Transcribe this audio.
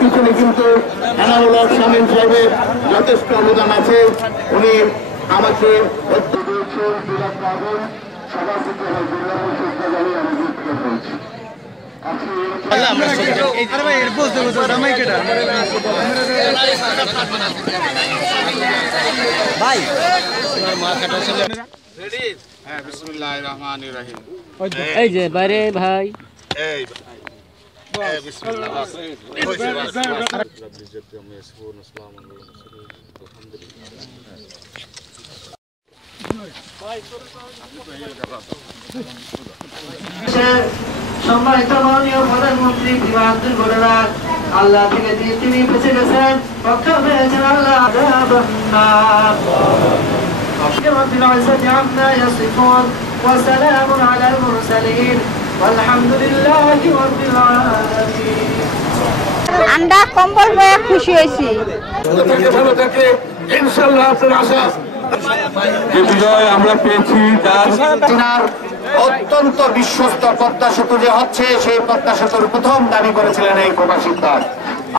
পিছনে কিন্তু এনামুল হক শামীম সাহেবের যথেষ্ট অবদান আছে। উনি আমাকে বিসমিল্লাহির রহমানির রহিম। এই যে বাইরে ভাই সম্মানিত মাননীয় প্রধানমন্ত্রী বিমান দুর্ঘটনা আল্লাহ থেকে তিনি বেঁচে গেছেন, রক্ষা পেয়েছেন আল্লাহ رب العزة عما يصفون وسلام على المرسلين والحمد لله رب العالمين। আমরা কম্বল পেয়ে খুশি হয়েছি। ভালো থাকে ইনশাআল্লাহ। আপনার আশা যে বিজয় আমরা পেয়েছি তার অত্যন্ত বিশ্বস্ত পদ্মা সেতু যে হচ্ছে, সেই পদ্মা সেতুর প্রথম দাবি করেছিলেন এই প্রবাসী।